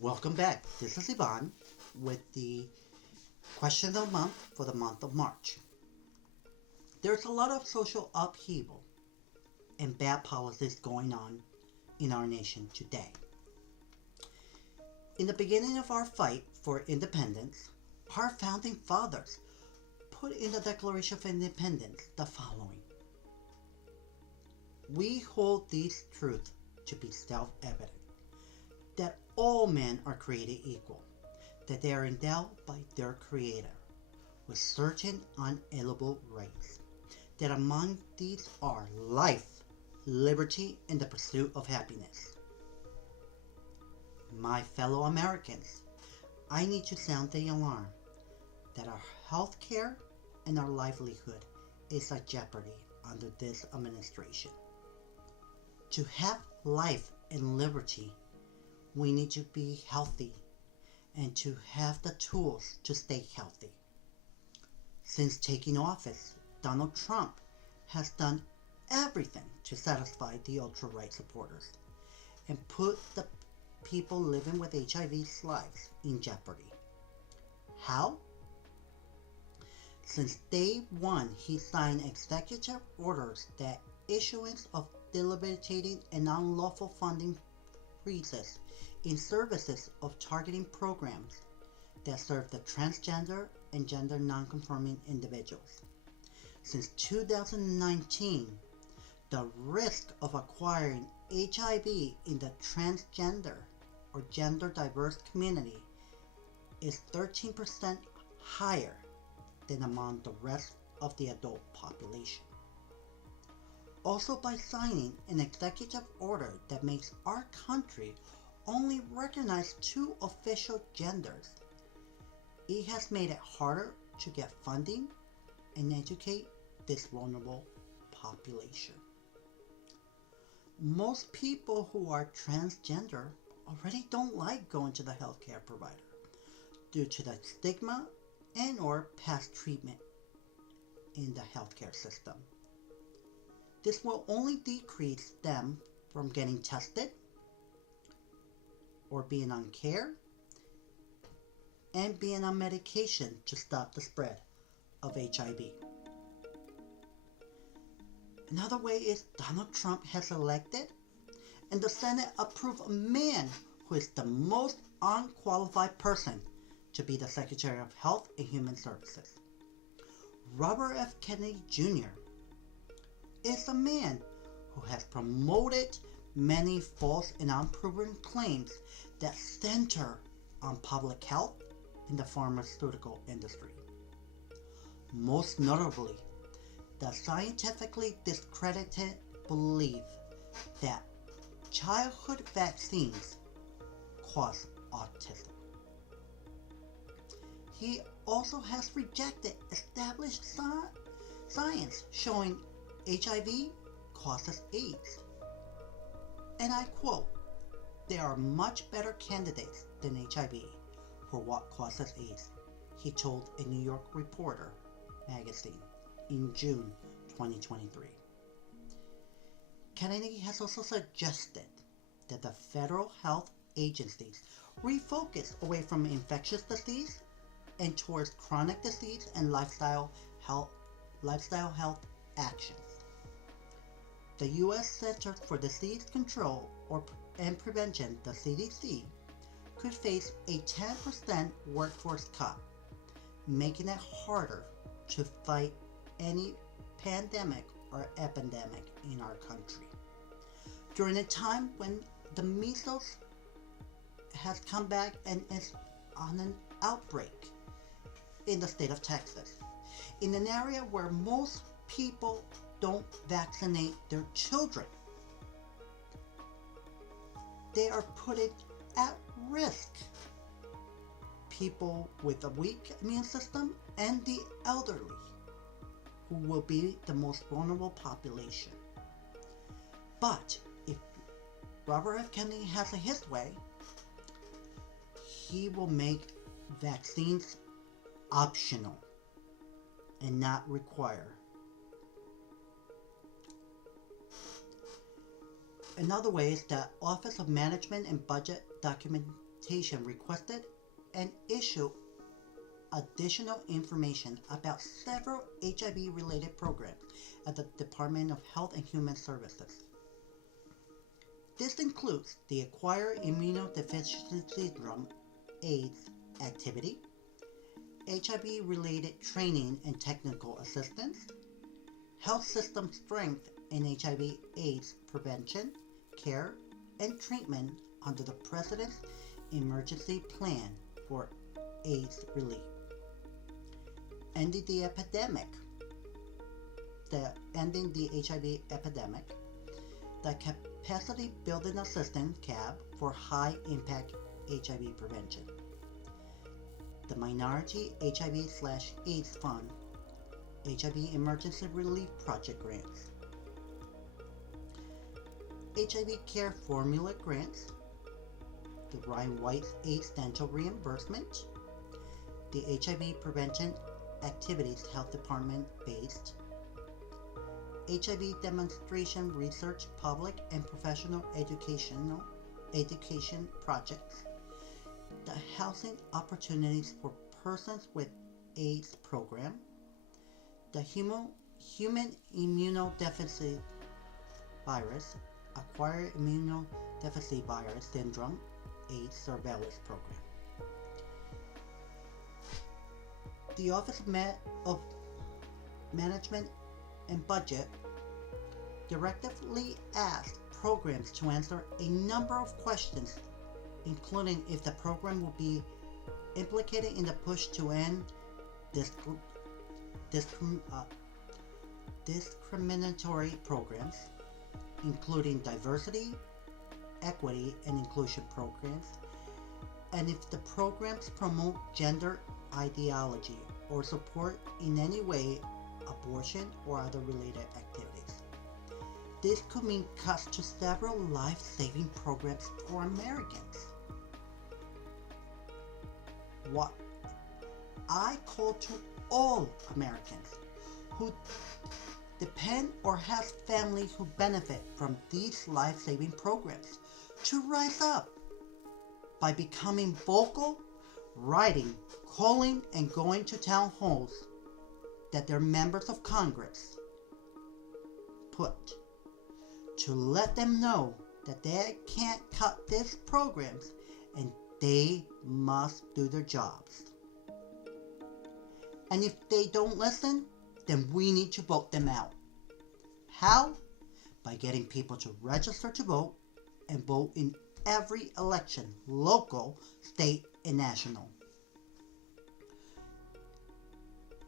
Welcome back. This is Ivan with the question of the month for the month of March. There's a lot of social upheaval and bad policies going on in our nation today. In the beginning of our fight for independence, our founding fathers put in the Declaration of Independence the following: We hold these truths to be self evident that all men are created equal, that they are endowed by their Creator with certain unalienable rights, that among these are life, liberty, and the pursuit of happiness. My fellow Americans, I need to sound the alarm that our health care and our livelihood is at jeopardy under this administration. To have life and liberty, we need to be healthy and to have the tools to stay healthy. Since taking office, Donald Trump has done everything to satisfy the ultra right supporters and put the people living with HIV's lives in jeopardy. How? Since day one, he signed executive orders that issuance of debilitating and unlawful funding freezes in services of targeting programs that serve the transgender and gender nonconforming individuals. Since 2019, the risk of acquiring HIV in the transgender or gender diverse community is 13% higher than among the rest of the adult population. Also, by signing an executive order that makes our country only recognize two official genders, it has made it harder to get funding and educate this vulnerable population. Most people who are transgender already don't like going to the healthcare provider due to the stigma and or past treatment in the healthcare system. This will only decrease them from getting tested or being on care and being on medication to stop the spread of HIV. Another way is Donald Trump has elected and the Senate approved a man who is the most unqualified person to be the Secretary of Health and Human Services. Robert F. Kennedy Jr. is a man who has promoted many false and unproven claims that center on public health in the pharmaceutical industry. Most notably, the scientifically discredited belief that childhood vaccines cause autism. He also has rejected established science showing HIV causes AIDS. And I quote, "There are much better candidates than HIV for what causes AIDS," he told a New York Reporter magazine in June 2023. Kennedy has also suggested that the federal health agencies refocus away from infectious disease and towards chronic disease and lifestyle health actions. The U.S. Center for Disease Control and Prevention, the CDC, could face a 10% workforce cut, making it harder to fight any pandemic or epidemic in our country. During a time when the measles has come back and is on an outbreak in the state of Texas, in an area where most people don't vaccinate their children, they are putting at risk people with a weak immune system and the elderly, who will be the most vulnerable population. But if Robert F. Kennedy has his way, he will make vaccines optional and not require. Another way is the Office of Management and Budget Documentation Transportation requested and issued additional information about several HIV-related programs at the Department of Health and Human Services. This includes the Acquired Immunodeficiency Syndrome AIDS activity, HIV-related training and technical assistance, health system strength in HIV/AIDS prevention, care, and treatment under the President's Emergency Plan for AIDS Relief. Ending the HIV epidemic, the Capacity Building Assistance CAB for High Impact HIV Prevention, the Minority HIV/AIDS Fund, HIV Emergency Relief Project grants, HIV Care Formula grants, the Ryan White's AIDS dental reimbursement, the HIV Prevention Activities Health Department based, HIV demonstration research public and professional education projects, the Housing Opportunities for Persons with AIDS program, the Human Immunodeficiency Virus, Acquired Immunodeficiency Virus Syndrome, AIDS Surveillance Program. The Office of Management and Budget directively asked programs to answer a number of questions, including if the program will be implicated in the push to end discriminatory programs, including diversity, equity, and inclusion programs, and if the programs promote gender ideology or support in any way abortion or other related activities. This could mean cuts to several life-saving programs for Americans. What I call to all Americans who depend or have families who benefit from these life-saving programs to rise up by becoming vocal, writing, calling, and going to town halls that their members of Congress put to let them know that they can't cut these programs and they must do their jobs. And if they don't listen, then we need to vote them out. How? By getting people to register to vote and vote in every election, local, state, and national.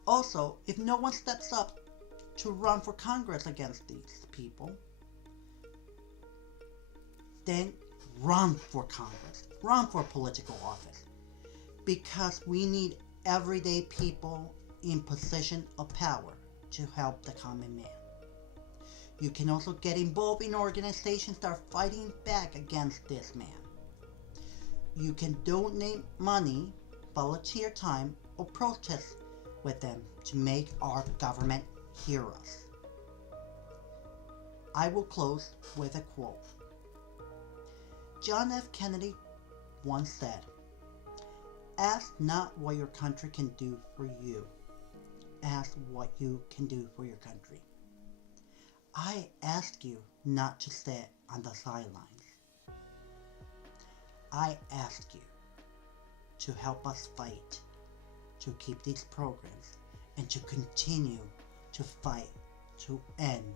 Also, if no one steps up to run for Congress against these people, then run for Congress, run for political office, because we need everyday people in position of power to help the common man. You can also get involved in organizations that are fighting back against this man. You can donate money, volunteer time, or protest with them to make our government hear us. I will close with a quote. John F. Kennedy once said, "Ask not what your country can do for you. Ask what you can do for your country." I ask you not to sit on the sidelines. I ask you to help us fight to keep these programs and to continue to fight to end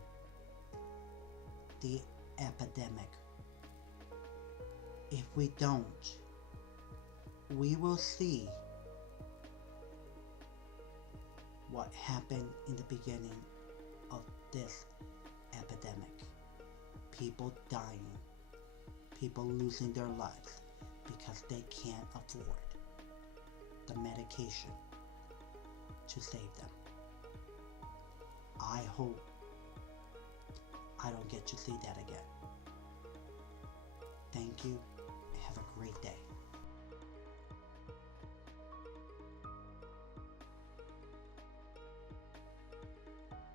the epidemic. If we don't, we will see what happened in the beginning of this epidemic. People dying, people losing their lives because they can't afford the medication to save them. I hope I don't get to see that again. Thank you. Have a great day.